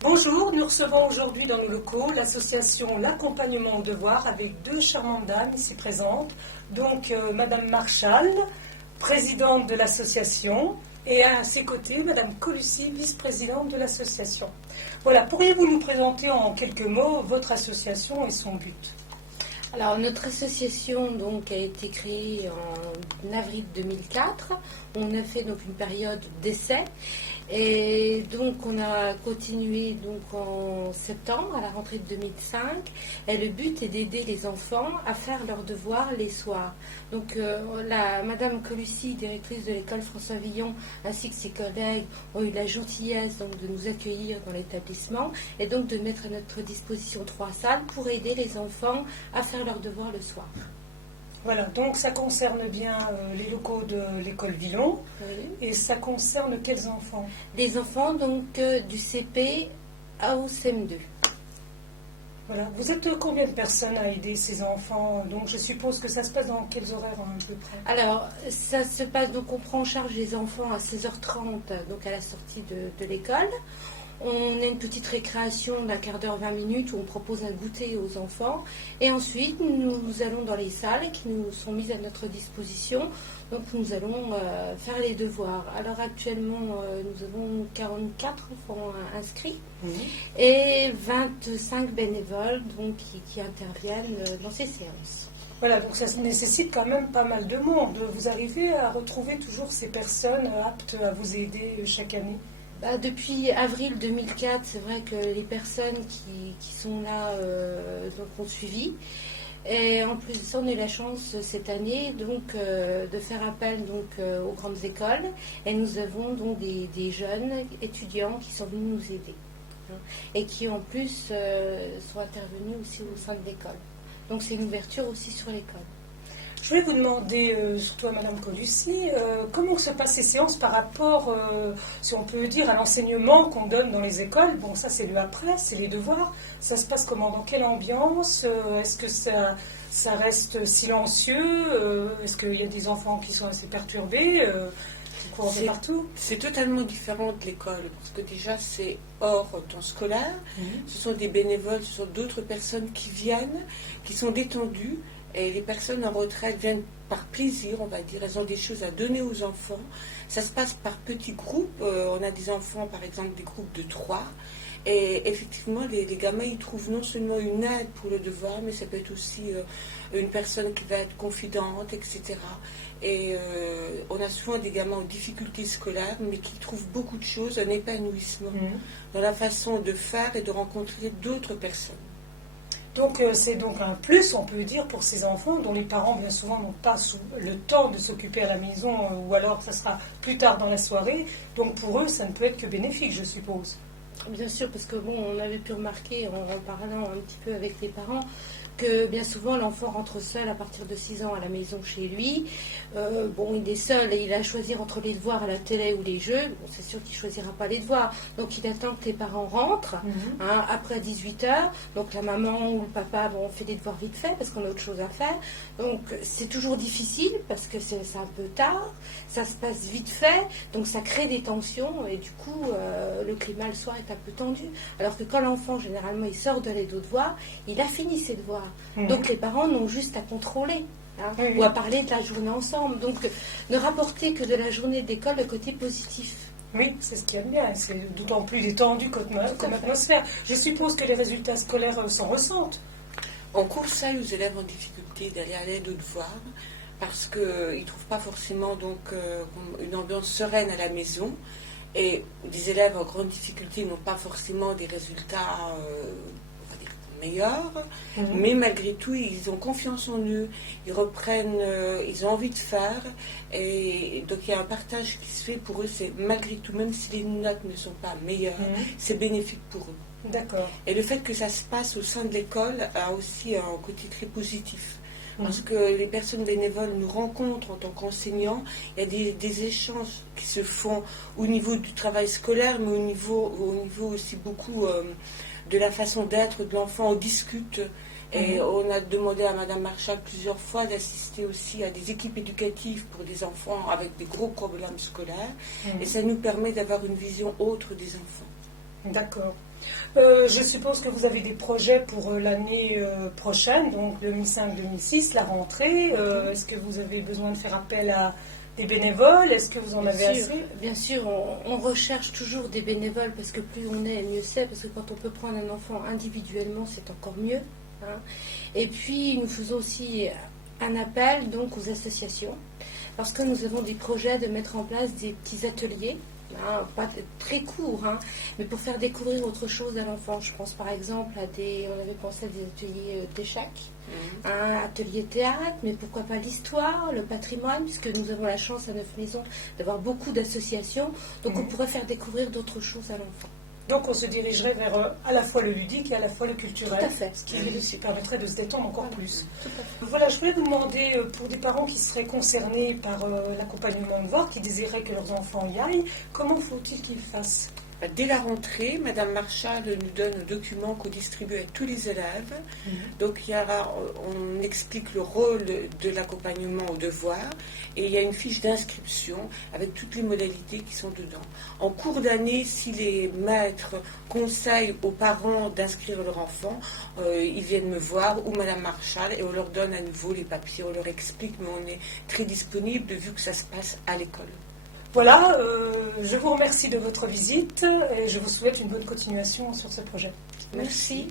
Bonjour, nous recevons aujourd'hui dans nos locaux l'association L'accompagnement au devoir avec deux charmantes dames ici présentes. Donc Madame Marchal, présidente de l'association, et à ses côtés Madame Colussi, vice-présidente de l'association. Voilà, pourriez-vous nous présenter en quelques mots votre association et son but ? Alors, notre association donc, a été créée en avril 2004. On a fait donc une période d'essai. Et donc, on a continué donc, en septembre, à la rentrée de 2005. Et le but est d'aider les enfants à faire leurs devoirs les soirs. Donc, Madame Colussi, directrice de l'école François Villon, ainsi que ses collègues, ont eu la gentillesse donc, de nous accueillir dans l'établissement et donc de mettre à notre disposition 3 salles pour aider les enfants à faire leurs devoirs le soir. Voilà, donc ça concerne bien les locaux de l'école Villon. Oui. Et ça concerne quels enfants ? Les enfants donc du CP au CM2. Voilà. Vous êtes combien de personnes à aider ces enfants ? Donc je suppose que ça se passe dans quels horaires à peu près ? Alors ça se passe, donc on prend en charge les enfants à 16h30, donc à la sortie de l'école. On a une petite récréation d'un quart d'heure, 20 minutes, où on propose un goûter aux enfants. Et ensuite, nous allons dans les salles qui nous sont mises à notre disposition. Donc, nous allons faire les devoirs. Alors, actuellement, nous avons 44 enfants inscrits et 25 bénévoles donc, qui interviennent dans ces séances. Voilà, donc ça nécessite quand même pas mal de monde. Vous arrivez à retrouver toujours ces personnes aptes à vous aider chaque année ? Depuis avril 2004, c'est vrai que les personnes qui sont là donc ont suivi. Et en plus de ça, on a eu la chance cette année donc, de faire appel donc, aux grandes écoles. Et nous avons donc des jeunes étudiants qui sont venus nous aider. Et qui en plus sont intervenus aussi au sein de l'école. Donc c'est une ouverture aussi sur l'école. Je voulais vous demander, surtout à Madame Colussi, comment se passent ces séances par rapport, si on peut dire, à l'enseignement qu'on donne dans les écoles. Bon, ça c'est le après, c'est les devoirs. Ça se passe comment ? Dans quelle ambiance ? Est-ce que ça reste silencieux ? Est-ce qu'il y a des enfants qui sont assez perturbés ? C'est partout. C'est totalement différent de l'école, parce que déjà c'est hors temps scolaire. Ce sont des bénévoles, ce sont d'autres personnes qui viennent, qui sont détendues. Et les personnes en retraite viennent par plaisir, on va dire. Elles ont des choses à donner aux enfants. Ça se passe par petits groupes. On a des enfants, par exemple, des groupes de 3. Et effectivement, les gamins, ils trouvent non seulement une aide pour le devoir, mais ça peut être aussi une personne qui va être confidente, etc. Et on a souvent des gamins en difficulté scolaire, mais qui trouvent beaucoup de choses, un épanouissement dans la façon de faire et de rencontrer d'autres personnes. Donc c'est donc un plus, on peut dire, pour ces enfants dont les parents bien souvent n'ont pas le temps de s'occuper à la maison ou alors ça sera plus tard dans la soirée. Donc pour eux, ça ne peut être que bénéfique, je suppose. Bien sûr, parce que bon, on avait pu remarquer en parlant un petit peu avec les parents que bien souvent l'enfant rentre seul à partir de 6 ans à la maison chez lui. Il est seul et il a à choisir entre les devoirs à la télé ou les jeux. Bon, c'est sûr qu'il ne choisira pas les devoirs. Donc il attend que les parents rentrent après 18h. Donc la maman ou le papa fait des devoirs vite fait parce qu'on a autre chose à faire. Donc c'est toujours difficile parce que c'est un peu tard. Ça se passe vite fait. Donc ça crée des tensions et du coup le climat le soir est un peu tendu. Alors que quand l'enfant généralement il sort de les devoirs, il a fini ses devoirs. Donc les parents n'ont juste à contrôler ou à parler de la journée ensemble. Donc ne rapporter que de la journée d'école le côté positif. Oui, c'est ce qu'il y a de bien. C'est d'autant plus détendu comme atmosphère. Je suppose que les résultats scolaires s'en ressentent. On conseille aux élèves en difficulté d'aller à l'aide aux devoirs parce qu'ils ne trouvent pas forcément donc, une ambiance sereine à la maison. Et des élèves en grande difficulté n'ont pas forcément des résultats meilleurs, mais malgré tout, ils ont confiance en eux, ils reprennent, ils ont envie de faire, et donc il y a un partage qui se fait pour eux, c'est malgré tout, même si les notes ne sont pas meilleures, c'est bénéfique pour eux. D'accord. Et le fait que ça se passe au sein de l'école a aussi un côté très positif. Parce que les personnes bénévoles nous rencontrent en tant qu'enseignants. Il y a des échanges qui se font au niveau du travail scolaire, mais au niveau aussi beaucoup de la façon d'être de l'enfant. On discute. Et on a demandé à Madame Marchal plusieurs fois d'assister aussi à des équipes éducatives pour des enfants avec des gros problèmes scolaires. Et ça nous permet d'avoir une vision autre des enfants. D'accord. Je suppose que vous avez des projets pour l'année prochaine, donc 2005-2006, la rentrée. Est-ce que vous avez besoin de faire appel à des bénévoles? Est-ce que vous en avez assez? Bien sûr, on recherche toujours des bénévoles parce que plus on est, mieux c'est. Parce que quand on peut prendre un enfant individuellement, c'est encore mieux. Hein. Et puis, nous faisons aussi un appel donc aux associations parce que nous avons des projets de mettre en place des petits ateliers. Pas très courts, hein, mais pour faire découvrir autre chose à l'enfant. Je pense par exemple on avait pensé à des ateliers d'échecs, un atelier théâtre, mais pourquoi pas l'histoire, le patrimoine, puisque nous avons la chance à Neuf Maisons d'avoir beaucoup d'associations, donc on pourrait faire découvrir d'autres choses à l'enfant. Donc on se dirigerait vers à la fois le ludique et à la fois le culturel. Tout à fait. Ce qui permettrait de se détendre encore plus. Tout à fait. Voilà, je voulais vous demander, pour des parents qui seraient concernés par l'accompagnement de voir, qui désiraient que leurs enfants y aillent, comment faut-il qu'ils fassent? Dès la rentrée, Madame Marchal nous donne un document qu'on distribue à tous les élèves. Donc on explique le rôle de l'accompagnement au devoir et il y a une fiche d'inscription avec toutes les modalités qui sont dedans. En cours d'année, si les maîtres conseillent aux parents d'inscrire leur enfant, ils viennent me voir ou Madame Marchal et on leur donne à nouveau les papiers, on leur explique, mais on est très disponible vu que ça se passe à l'école. Voilà, je vous remercie de votre visite et je vous souhaite une bonne continuation sur ce projet. Merci.